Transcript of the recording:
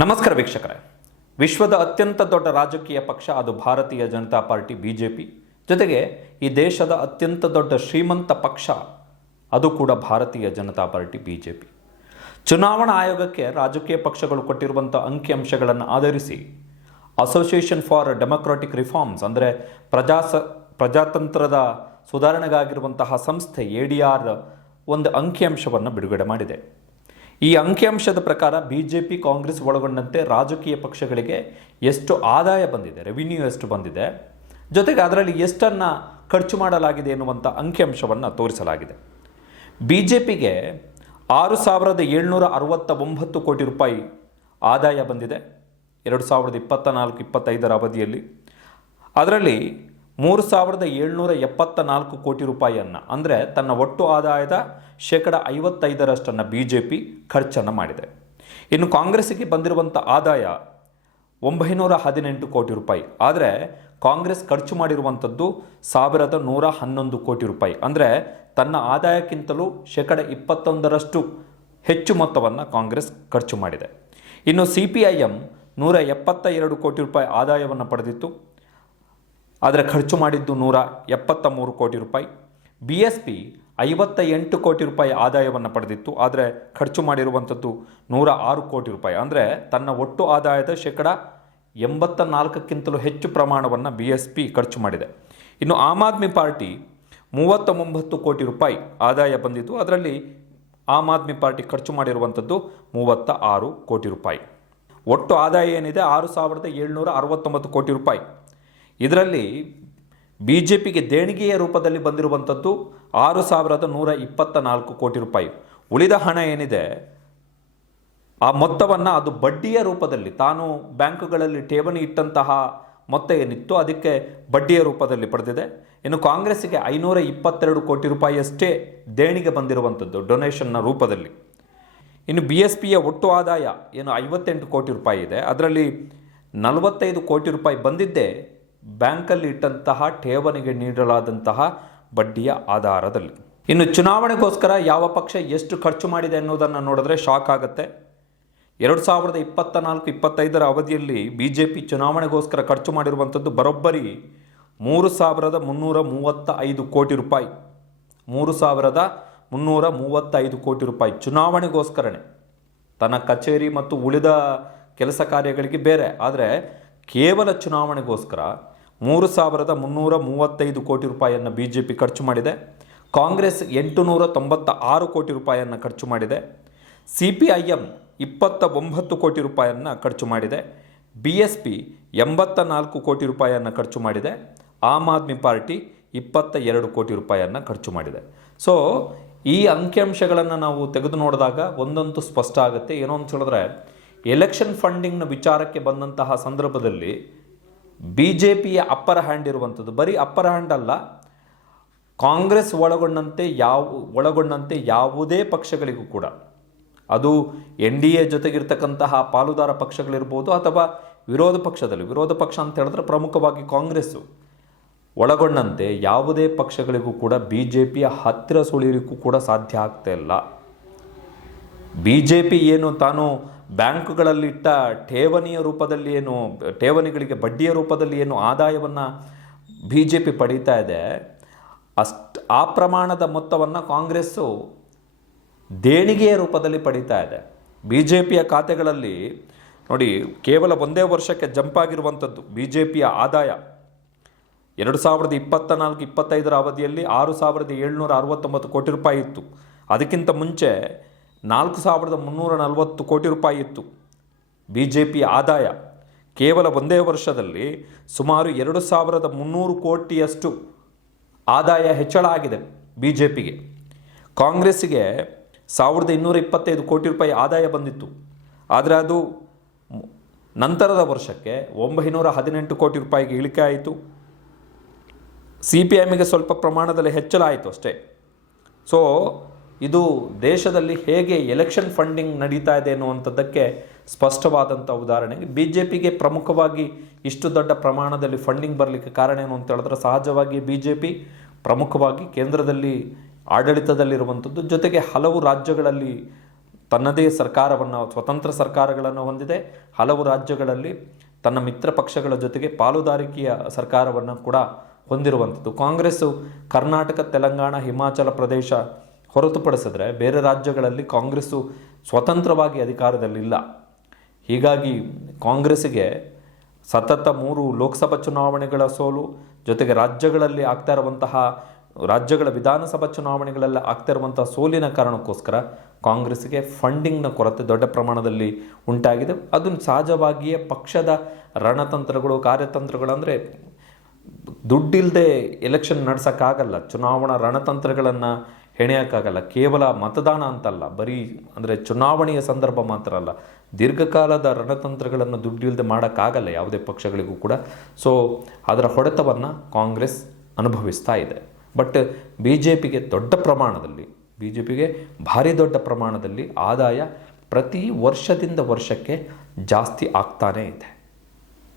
ನಮಸ್ಕಾರ ವೀಕ್ಷಕರೇ. ವಿಶ್ವದ ಅತ್ಯಂತ ದೊಡ್ಡ ರಾಜಕೀಯ ಪಕ್ಷ ಅದು ಭಾರತೀಯ ಜನತಾ ಪಾರ್ಟಿ ಬಿಜೆಪಿ. ಜೊತೆಗೆ ಈ ದೇಶದ ಅತ್ಯಂತ ದೊಡ್ಡ ಶ್ರೀಮಂತ ಪಕ್ಷ ಅದು ಕೂಡ ಭಾರತೀಯ ಜನತಾ ಪಾರ್ಟಿ ಬಿಜೆಪಿ. ಚುನಾವಣಾ ಆಯೋಗಕ್ಕೆ ರಾಜಕೀಯ ಪಕ್ಷಗಳು ಕೊಟ್ಟಿರುವಂಥ ಅಂಕಿಅಂಶಗಳನ್ನು ಆಧರಿಸಿ ಅಸೋಸಿಯೇಷನ್ ಫಾರ್ ಡೆಮೊಕ್ರಾಟಿಕ್ ರಿಫಾರ್ಮ್ಸ್ ಅಂದರೆ ಪ್ರಜಾತಂತ್ರದ ಸುಧಾರಣೆಗಾಗಿರುವಂತಹ ಸಂಸ್ಥೆ ADR ಒಂದು ಅಂಕಿಅಂಶವನ್ನು ಬಿಡುಗಡೆ ಮಾಡಿದೆ. ಈ ಅಂಕಿಅಂಶದ ಪ್ರಕಾರ ಬಿಜೆಪಿ ಕಾಂಗ್ರೆಸ್ ಒಳಗೊಂಡಂತೆ ರಾಜಕೀಯ ಪಕ್ಷಗಳಿಗೆ ಎಷ್ಟು ಆದಾಯ ಬಂದಿದೆ, ರೆವಿನ್ಯೂ ಎಷ್ಟು ಬಂದಿದೆ, ಜೊತೆಗೆ ಅದರಲ್ಲಿ ಎಷ್ಟನ್ನು ಖರ್ಚು ಮಾಡಲಾಗಿದೆ ಎನ್ನುವಂಥ ಅಂಕಿಅಂಶವನ್ನು ತೋರಿಸಲಾಗಿದೆ. ಬಿಜೆಪಿಗೆ 6,769 ಕೋಟಿ ರೂಪಾಯಿ ಆದಾಯ ಬಂದಿದೆ 2024-25 ಅವಧಿಯಲ್ಲಿ. ಅದರಲ್ಲಿ 3,774 ಕೋಟಿ ರೂಪಾಯಿಯನ್ನು ಅಂದರೆ ತನ್ನ ಒಟ್ಟು ಆದಾಯದ 55% ಬಿಜೆಪಿ ಖರ್ಚನ್ನು ಮಾಡಿದೆ. ಇನ್ನು ಕಾಂಗ್ರೆಸ್ಸಿಗೆ ಬಂದಿರುವಂಥ ಆದಾಯ 918 ಕೋಟಿ ರೂಪಾಯಿ. ಆದರೆ ಕಾಂಗ್ರೆಸ್ ಖರ್ಚು ಮಾಡಿರುವಂಥದ್ದು 1,111 ಕೋಟಿ ರೂಪಾಯಿ. ಅಂದರೆ ತನ್ನ ಆದಾಯಕ್ಕಿಂತಲೂ 21% ಹೆಚ್ಚು ಮೊತ್ತವನ್ನು ಕಾಂಗ್ರೆಸ್ ಖರ್ಚು ಮಾಡಿದೆ. ಇನ್ನು CPIM 172 ಕೋಟಿ ರೂಪಾಯಿ ಆದಾಯವನ್ನು ಪಡೆದಿತ್ತು, ಆದರೆ ಖರ್ಚು ಮಾಡಿದ್ದು 173 ಕೋಟಿ ರೂಪಾಯಿ. BSP 58 ಕೋಟಿ ರೂಪಾಯಿ ಆದಾಯವನ್ನು ಪಡೆದಿತ್ತು, ಆದರೆ ಖರ್ಚು ಮಾಡಿರುವಂಥದ್ದು 106 ಕೋಟಿ ರೂಪಾಯಿ. ಅಂದರೆ ತನ್ನ ಒಟ್ಟು ಆದಾಯದ 84%ಕ್ಕಿಂತಲೂ ಹೆಚ್ಚು ಪ್ರಮಾಣವನ್ನು BSP ಖರ್ಚು ಮಾಡಿದೆ. ಇನ್ನು ಆಮ್ ಆದ್ಮಿ ಪಾರ್ಟಿ 39 ಕೋಟಿ ರೂಪಾಯಿ ಆದಾಯ ಬಂದಿದ್ದು, ಅದರಲ್ಲಿ ಆಮ್ ಆದ್ಮಿ ಪಾರ್ಟಿ ಖರ್ಚು ಮಾಡಿರುವಂಥದ್ದು 36 ಕೋಟಿ ರೂಪಾಯಿ. ಒಟ್ಟು ಆದಾಯ ಏನಿದೆ 6,769 ಕೋಟಿ ರೂಪಾಯಿ. ಇದರಲ್ಲಿ ಬಿಜೆಪಿಗೆ ದೇಣಿಗೆಯ ರೂಪದಲ್ಲಿ ಬಂದಿರುವಂಥದ್ದು 6,124 ಕೋಟಿ ರೂಪಾಯಿ. ಉಳಿದ ಹಣ ಏನಿದೆ ಆ ಮೊತ್ತವನ್ನು ಅದು ಬಡ್ಡಿಯ ರೂಪದಲ್ಲಿ ತಾನು ಬ್ಯಾಂಕುಗಳಲ್ಲಿ ಠೇವಣಿ ಇಟ್ಟಂತಹ ಮೊತ್ತ ಏನಿತ್ತು ಅದಕ್ಕೆ ಬಡ್ಡಿಯ ರೂಪದಲ್ಲಿ ಪಡೆದಿದೆ. ಇನ್ನು ಕಾಂಗ್ರೆಸ್ಸಿಗೆ 522 ಕೋಟಿ ರೂಪಾಯಿಯಷ್ಟೇ ದೇಣಿಗೆ ಬಂದಿರುವಂಥದ್ದು ಡೊನೇಷನ್ನ ರೂಪದಲ್ಲಿ. ಇನ್ನು BSPಯ ಒಟ್ಟು ಆದಾಯ ಏನು 58 ಕೋಟಿ ರೂಪಾಯಿ ಇದೆ, ಅದರಲ್ಲಿ 45 ಕೋಟಿ ರೂಪಾಯಿ ಬಂದಿದ್ದೇ ಬ್ಯಾಂಕಲ್ಲಿ ಇಟ್ಟಂತಹ ಠೇವಣಿಗೆ ನೀಡಲಾದಂತಹ ಬಡ್ಡಿಯ ಆಧಾರದಲ್ಲಿ. ಇನ್ನು ಚುನಾವಣೆಗೋಸ್ಕರ ಯಾವ ಪಕ್ಷ ಎಷ್ಟು ಖರ್ಚು ಮಾಡಿದೆ ಎನ್ನುವುದನ್ನು ನೋಡಿದ್ರೆ ಶಾಕ್ ಆಗುತ್ತೆ. 2024-25 ಅವಧಿಯಲ್ಲಿ ಬಿಜೆಪಿ ಚುನಾವಣೆಗೋಸ್ಕರ ಖರ್ಚು ಮಾಡಿರುವಂಥದ್ದು ಬರೋಬ್ಬರಿ 3,335 ಕೋಟಿ ರೂಪಾಯಿ. 3,335 ಕೋಟಿ ರೂಪಾಯಿ ಚುನಾವಣೆಗೋಸ್ಕರನೇ, ತನ್ನ ಕಚೇರಿ ಮತ್ತು ಉಳಿದ ಕೆಲಸ ಕಾರ್ಯಗಳಿಗೆ ಬೇರೆ. ಆದರೆ ಕೇವಲ ಚುನಾವಣೆಗೋಸ್ಕರ 3,335 ಕೋಟಿ ರೂಪಾಯಿಯನ್ನು ಬಿಜೆಪಿ ಖರ್ಚು ಮಾಡಿದೆ. ಕಾಂಗ್ರೆಸ್ 896 ಕೋಟಿ ರೂಪಾಯಿಯನ್ನು ಖರ್ಚು ಮಾಡಿದೆ. CPIM 29 ಕೋಟಿ ರೂಪಾಯಿಯನ್ನು ಖರ್ಚು ಮಾಡಿದೆ. BSP 84 ಕೋಟಿ ರೂಪಾಯಿಯನ್ನು ಖರ್ಚು ಮಾಡಿದೆ. ಆಮ್ ಆದ್ಮಿ ಪಾರ್ಟಿ 22 ಕೋಟಿ ರೂಪಾಯಿಯನ್ನು ಖರ್ಚು ಮಾಡಿದೆ. ಸೊ ಈ ಅಂಕಿಅಂಶಗಳನ್ನು ನಾವು ತೆಗೆದು ನೋಡಿದಾಗ ಒಂದಂತೂ ಸ್ಪಷ್ಟ ಆಗುತ್ತೆ. ಏನೋ ಅಂತ ಹೇಳಿದ್ರೆ ಎಲೆಕ್ಷನ್ ಫಂಡಿಂಗ್ನ ವಿಚಾರಕ್ಕೆ ಬಂದಂತಹ ಸಂದರ್ಭದಲ್ಲಿ ಬಿಜೆಪಿಯ ಅಪ್ಪರ್ ಹ್ಯಾಂಡ್ ಇರುವಂಥದ್ದು. ಬರೀ ಅಪ್ಪರ್ ಹ್ಯಾಂಡ್ ಅಲ್ಲ, ಕಾಂಗ್ರೆಸ್ ಒಳಗೊಂಡಂತೆ ಯಾವುದೇ ಪಕ್ಷಗಳಿಗೂ ಕೂಡ, ಅದು NDA ಜೊತೆಗಿರ್ತಕ್ಕಂತಹ ಪಾಲುದಾರ ಪಕ್ಷಗಳಿರ್ಬೋದು ಅಥವಾ ವಿರೋಧ ಪಕ್ಷ ಅಂತ ಹೇಳಿದ್ರೆ ಪ್ರಮುಖವಾಗಿ ಕಾಂಗ್ರೆಸ್ಸು ಒಳಗೊಂಡಂತೆ ಯಾವುದೇ ಪಕ್ಷಗಳಿಗೂ ಕೂಡ ಬಿಜೆಪಿಯ ಹತ್ತಿರ ಸುಳಿಲಿಕ್ಕೂ ಕೂಡ ಸಾಧ್ಯ ಆಗ್ತಾ ಇಲ್ಲ. ಬಿಜೆಪಿ ಏನು ತಾನು ಬ್ಯಾಂಕುಗಳಲ್ಲಿಟ್ಟ ಠೇವಣಿಯ ರೂಪದಲ್ಲಿ ಏನು ಠೇವಣಿಗಳಿಗೆ ಬಡ್ಡಿಯ ರೂಪದಲ್ಲಿ ಏನು ಆದಾಯವನ್ನು ಬಿಜೆಪಿ ಪಡೀತಾ ಇದೆ, ಆ ಪ್ರಮಾಣದ ಮೊತ್ತವನ್ನು ಕಾಂಗ್ರೆಸ್ಸು ದೇಣಿಗೆಯ ರೂಪದಲ್ಲಿ ಪಡೀತಾ ಇದೆ. ಬಿಜೆಪಿಯ ಖಾತೆಗಳಲ್ಲಿ ನೋಡಿ, ಕೇವಲ ಒಂದೇ ವರ್ಷಕ್ಕೆ ಜಂಪ್ ಆಗಿರುವಂಥದ್ದು ಬಿಜೆಪಿಯ ಆದಾಯ 2024-25 ಅವಧಿಯಲ್ಲಿ 6,769 ಕೋಟಿ ರೂಪಾಯಿ ಇತ್ತು. ಅದಕ್ಕಿಂತ ಮುಂಚೆ 4,340 ಕೋಟಿ ರೂಪಾಯಿ ಇತ್ತು ಬಿಜೆಪಿಯ ಆದಾಯ. ಕೇವಲ ಒಂದೇ ವರ್ಷದಲ್ಲಿ ಸುಮಾರು 2,300 ಕೋಟಿಯಷ್ಟು ಆದಾಯ ಹೆಚ್ಚಳ ಆಗಿದೆ ಬಿಜೆಪಿಗೆ. ಕಾಂಗ್ರೆಸ್ಸಿಗೆ 1,225 ಕೋಟಿ ರೂಪಾಯಿ ಆದಾಯ ಬಂದಿತ್ತು, ಆದರೆ ಅದು ನಂತರದ ವರ್ಷಕ್ಕೆ 918 ಕೋಟಿ ರೂಪಾಯಿಗೆ ಇಳಿಕೆ ಆಯಿತು. CPIMಗೆ ಸ್ವಲ್ಪ ಪ್ರಮಾಣದಲ್ಲಿ ಹೆಚ್ಚಳ ಆಯಿತು ಅಷ್ಟೇ. ಸೊ ಇದು ದೇಶದಲ್ಲಿ ಹೇಗೆ ಎಲೆಕ್ಷನ್ ಫಂಡಿಂಗ್ ನಡೀತಾ ಇದೆ ಅನ್ನುವಂಥದ್ದಕ್ಕೆ ಸ್ಪಷ್ಟವಾದಂಥ ಉದಾಹರಣೆಗೆ ಬಿಜೆಪಿಗೆ ಪ್ರಮುಖವಾಗಿ ಇಷ್ಟು ದೊಡ್ಡ ಪ್ರಮಾಣದಲ್ಲಿ ಫಂಡಿಂಗ್ ಬರಲಿಕ್ಕೆ ಕಾರಣ ಏನು ಅಂತ ಹೇಳಿದ್ರೆ, ಸಹಜವಾಗಿ ಬಿಜೆಪಿ ಪ್ರಮುಖವಾಗಿ ಕೇಂದ್ರದಲ್ಲಿ ಆಡಳಿತದಲ್ಲಿರುವಂಥದ್ದು, ಜೊತೆಗೆ ಹಲವು ರಾಜ್ಯಗಳಲ್ಲಿ ತನ್ನದೇ ಸರ್ಕಾರವನ್ನು, ಸ್ವತಂತ್ರ ಸರ್ಕಾರಗಳನ್ನು ಹೊಂದಿದೆ. ಹಲವು ರಾಜ್ಯಗಳಲ್ಲಿ ತನ್ನ ಮಿತ್ರ ಪಕ್ಷಗಳ ಜೊತೆಗೆ ಪಾಲುದಾರಿಕೆಯ ಸರ್ಕಾರವನ್ನು ಕೂಡ ಹೊಂದಿರುವಂಥದ್ದು. ಕಾಂಗ್ರೆಸ್ಸು ಕರ್ನಾಟಕ, ತೆಲಂಗಾಣ, ಹಿಮಾಚಲ ಪ್ರದೇಶ ಹೊರತುಪಡಿಸಿದ್ರೆ ಬೇರೆ ರಾಜ್ಯಗಳಲ್ಲಿ ಕಾಂಗ್ರೆಸ್ಸು ಸ್ವತಂತ್ರವಾಗಿ ಅಧಿಕಾರದಲ್ಲಿಲ್ಲ. ಹೀಗಾಗಿ ಕಾಂಗ್ರೆಸ್ಸಿಗೆ ಸತತ 3 ಲೋಕಸಭಾ ಚುನಾವಣೆಗಳ ಸೋಲು, ಜೊತೆಗೆ ರಾಜ್ಯಗಳಲ್ಲಿ ಆಗ್ತಾ ಇರುವಂತಹ ರಾಜ್ಯಗಳ ವಿಧಾನಸಭಾ ಚುನಾವಣೆಗಳೆಲ್ಲ ಆಗ್ತಾ ಇರುವಂತಹ ಸೋಲಿನ ಕಾರಣಕ್ಕೋಸ್ಕರ ಕಾಂಗ್ರೆಸ್ಸಿಗೆ ಫಂಡಿಂಗ್ನ ಕೊರತೆ ದೊಡ್ಡ ಪ್ರಮಾಣದಲ್ಲಿ ಉಂಟಾಗಿದೆ. ಅದನ್ನು ಸಹಜವಾಗಿಯೇ ಪಕ್ಷದ ರಣತಂತ್ರಗಳು, ಕಾರ್ಯತಂತ್ರಗಳು, ಅಂದರೆ ದುಡ್ಡಿಲ್ಲದೆ ಎಲೆಕ್ಷನ್ ನಡೆಸೋಕ್ಕಾಗಲ್ಲ, ಚುನಾವಣಾ ರಣತಂತ್ರಗಳನ್ನು ಹೆಣೆಯೋಕ್ಕಾಗಲ್ಲ. ಕೇವಲ ಮತದಾನ ಅಂತಲ್ಲ, ಬರೀ ಅಂದರೆ ಚುನಾವಣೆಯ ಸಂದರ್ಭ ಮಾತ್ರ ಅಲ್ಲ, ದೀರ್ಘಕಾಲದ ರಣತಂತ್ರಗಳನ್ನು ದುಡ್ಡಿಲ್ಲದೆ ಮಾಡೋಕ್ಕಾಗಲ್ಲ ಯಾವುದೇ ಪಕ್ಷಗಳಿಗೂ ಕೂಡ. ಸೊ ಅದರ ಹೊಡೆತವನ್ನು ಕಾಂಗ್ರೆಸ್ ಅನುಭವಿಸ್ತಾ ಇದೆ. ಬಟ್ ಬಿ ಜೆ ಪಿಗೆ ಭಾರಿ ದೊಡ್ಡ ಪ್ರಮಾಣದಲ್ಲಿ ಆದಾಯ ಪ್ರತಿ ವರ್ಷದಿಂದ ವರ್ಷಕ್ಕೆ ಜಾಸ್ತಿ ಆಗ್ತಾನೇ ಇದೆ.